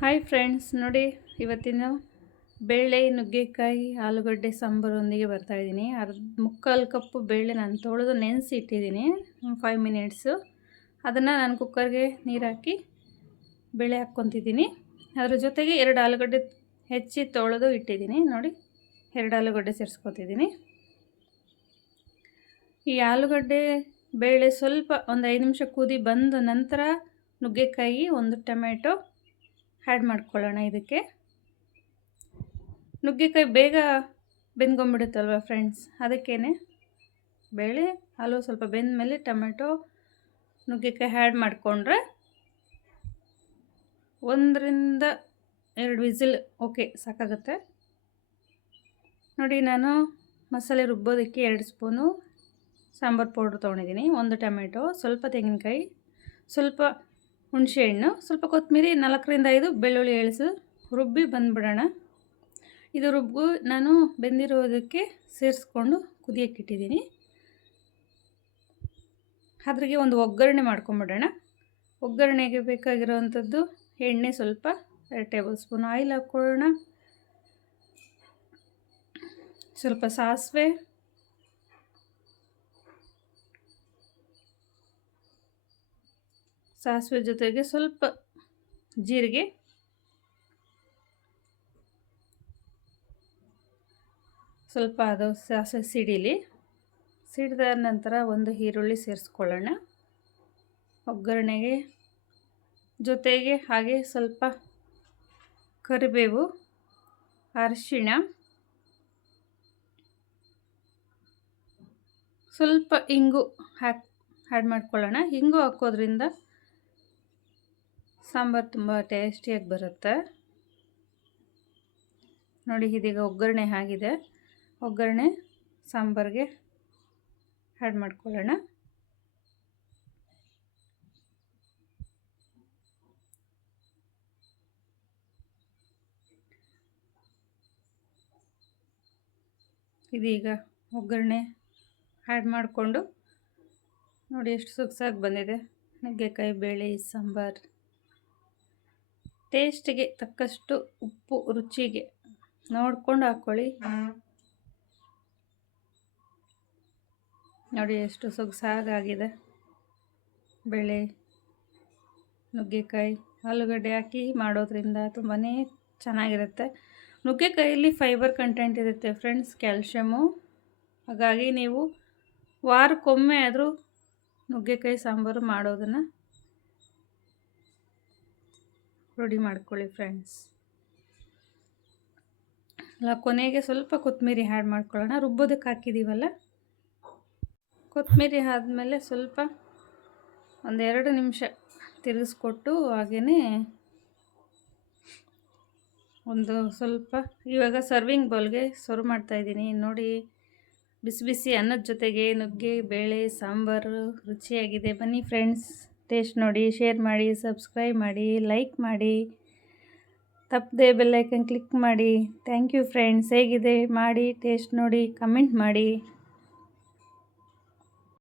Hi friends, ನೋಡಿ ಇವತ್ತಿನ ಬೇಳೆ ನುಗ್ಗೆಕಾಯಿ ಆಲೂಗಡ್ಡೆ ಸಾಂಬಾರೊಂದಿಗೆ ಬರ್ತಾಯಿದ್ದೀನಿ. ಮುಕ್ಕಾಲು ಕಪ್ಪು ಬೇಳೆ ನಾನು ತೊಳೆದು ನೆನೆಸಿ ಇಟ್ಟಿದ್ದೀನಿ 5 ಮಿನಿಟ್ಸು. ಅದನ್ನು ನಾನು ಕುಕ್ಕರ್ಗೆ ನೀರು ಹಾಕಿ ಬೇಳೆ ಹಾಕ್ಕೊತಿದ್ದೀನಿ. ಅದ್ರ ಜೊತೆಗೆ 2 ಆಲೂಗಡ್ಡೆ ಹೆಚ್ಚಿ ತೊಳೆದು ಇಟ್ಟಿದ್ದೀನಿ. ನೋಡಿ 2 ಆಲೂಗಡ್ಡೆ ಸೇರಿಸ್ಕೊತಿದ್ದೀನಿ. ಈ ಆಲೂಗಡ್ಡೆ ಬೇಳೆ ಸ್ವಲ್ಪ ಒಂದು 5 ನಿಮಿಷ ಕುದಿ ಬಂದ ನಂತರ ನುಗ್ಗೆಕಾಯಿ, 1 ಟೊಮೆಟೊ ಆ್ಯಡ್ ಮಾಡ್ಕೊಳ್ಳೋಣ. ಇದಕ್ಕೆ ನುಗ್ಗೆಕಾಯಿ ಬೇಗ ಬೆಂದ್ಕೊಂಬಿಡುತ್ತಲ್ವ ಫ್ರೆಂಡ್ಸ್, ಅದಕ್ಕೇ ಬೇಳೆ ಆಲೂ ಸ್ವಲ್ಪ ಬೆಂದ ಮೇಲೆ ಟೊಮೆಟೊ ನುಗ್ಗೆಕಾಯಿ ಆ್ಯಡ್ ಮಾಡಿಕೊಂಡ್ರೆ 1 ರಿಂದ 2 ವಿಸಿಲ್ ಓಕೆ ಸಾಕಾಗುತ್ತೆ. ನೋಡಿ, ನಾನು ಮಸಾಲೆ ರುಬ್ಬೋದಕ್ಕೆ 2 ಸ್ಪೂನು ಸಾಂಬಾರು ಪೌಡ್ರ್ ತೊಗೊಂಡಿದ್ದೀನಿ, 1 ಟೊಮೆಟೊ, ಸ್ವಲ್ಪ ತೆಂಗಿನಕಾಯಿ, ಸ್ವಲ್ಪ ಹುಣಸೆಹಣ್ಣು, ಸ್ವಲ್ಪ ಕೊತ್ತಂಬರಿ, 4 ರಿಂದ 5 ಬೆಳ್ಳುಳ್ಳಿ ಎಳ್ಸು ರುಬ್ಬಿ ಬಂದುಬಿಡೋಣ. ಇದು ನಾನು ಬೆಂದಿರೋದಕ್ಕೆ ಸೇರಿಸ್ಕೊಂಡು ಕುದಿಯೋಕ್ಕಿಟ್ಟಿದ್ದೀನಿ. ಅದ್ರಿಗೆ ಒಂದು ಒಗ್ಗರಣೆ ಮಾಡ್ಕೊಂಬಿಡೋಣ. ಒಗ್ಗರಣೆಗೆ ಬೇಕಾಗಿರೋವಂಥದ್ದು ಎಣ್ಣೆ, ಸ್ವಲ್ಪ 2 ಟೇಬಲ್ ಸ್ಪೂನ್ ಆಯಿಲ್ ಹಾಕ್ಕೊಳ್ಳೋಣ. ಸ್ವಲ್ಪ ಸಾಸಿವೆ, ಜೊತೆಗೆ ಸ್ವಲ್ಪ ಜೀರಿಗೆ, ಸ್ವಲ್ಪ ಅದು ಸಾಸಿವೆ ಸಿಡಿದ ನಂತರ 1 ಈರುಳ್ಳಿ ಸೇರಿಸ್ಕೊಳ್ಳೋಣ ಒಗ್ಗರಣೆಗೆ. ಜೊತೆಗೆ ಹಾಗೆ ಸ್ವಲ್ಪ ಕರಿಬೇವು, ಅರಿಶಿಣ, ಸ್ವಲ್ಪ ಇಂಗು ಆ್ಯಡ್ ಮಾಡ್ಕೊಳ್ಳೋಣ. ಇಂಗು ಹಾಕೋದ್ರಿಂದ ಸಾಂಬಾರು ತುಂಬ ಟೇಸ್ಟಿಯಾಗಿ ಬರುತ್ತೆ. ನೋಡಿ, ಇದೀಗ ಒಗ್ಗರಣೆ ಆಗಿದೆ. ಒಗ್ಗರಣೆ ಸಾಂಬಾರಿಗೆ ಆ್ಯಡ್ ಮಾಡ್ಕೊಳ್ಳೋಣ. ಇದೀಗ ಒಗ್ಗರಣೆ ಆ್ಯಡ್ ಮಾಡಿಕೊಂಡು ನೋಡಿ ಎಷ್ಟು ಸೊಗಸಾಗಿ ಬಂದಿದೆ ನುಗ್ಗೆಕಾಯಿ ಬೇಳೆ ಸಾಂಬಾರು. ಟೇಸ್ಟಿಗೆ ತಕ್ಕಷ್ಟು ಉಪ್ಪು ರುಚಿಗೆ ನೋಡ್ಕೊಂಡು ಹಾಕ್ಕೊಳ್ಳಿ. ನೋಡಿ ಎಷ್ಟು ಸೊಗಸಾಗಿದೆ. ಬೇಳೆ ನುಗ್ಗೆಕಾಯಿ ಆಲೂಗಡ್ಡೆ ಹಾಕಿ ಮಾಡೋದ್ರಿಂದ ತುಂಬಾ ಚೆನ್ನಾಗಿರುತ್ತೆ. ನುಗ್ಗೆಕಾಯಲ್ಲಿ ಫೈಬರ್ ಕಂಟೆಂಟ್ ಇರುತ್ತೆ ಫ್ರೆಂಡ್ಸ್, ಕ್ಯಾಲ್ಶಿಯಮು. ಹಾಗಾಗಿ ನೀವು ವಾರಕ್ಕೊಮ್ಮೆ ಆದರೂ ನುಗ್ಗೆಕಾಯಿ ಸಾಂಬಾರು ಮಾಡೋದನ್ನು ರೆಡಿ ಮಾಡ್ಕೊಳ್ಳಿ ಫ್ರೆಂಡ್ಸ್. ಕೊನೆಗೆ ಸ್ವಲ್ಪ ಕೊತ್ತಂಬರಿ ಆ್ಯಡ್ ಮಾಡ್ಕೊಳ್ಳೋಣ. ರುಬ್ಬೋದಕ್ಕೆ ಹಾಕಿದ್ದೀವಲ್ಲ, ಕೊತ್ತಂಬರಿ ಆದಮೇಲೆ ಸ್ವಲ್ಪ 1-2 ನಿಮಿಷ ತಿರುಗಿಸ್ಕೊಟ್ಟು ಹಾಗೆಯೇ ಒಂದು ಸ್ವಲ್ಪ ಇವಾಗ ಸರ್ವಿಂಗ್ ಬೌಲ್ಗೆ ಸರ್ವ್ ಮಾಡ್ತಾಯಿದ್ದೀನಿ. ನೋಡಿ, ಬಿಸಿ ಬಿಸಿ ಅನ್ನದ ಜೊತೆಗೆ ನುಗ್ಗೆ ಬೇಳೆ ಸಾಂಬಾರು ರುಚಿಯಾಗಿದೆ. ಬನ್ನಿ ಫ್ರೆಂಡ್ಸ್, ಟೇಸ್ಟ್ ನೋಡಿ, ಶೇರ್ ಮಾಡಿ, ಸಬ್ಸ್ಕ್ರೈಬ್ ಮಾಡಿ, ಲೈಕ್ ಮಾಡಿ, ತಪ್ಪದೆ ಬೆಲ್ ಐಕನ್ ಕ್ಲಿಕ್ ಮಾಡಿ. Thank you friends. ಹೇಗಿದೆ ಮಾಡಿ ಟೇಸ್ಟ್ ನೋಡಿ, ಕಮೆಂಟ್ ಮಾಡಿ.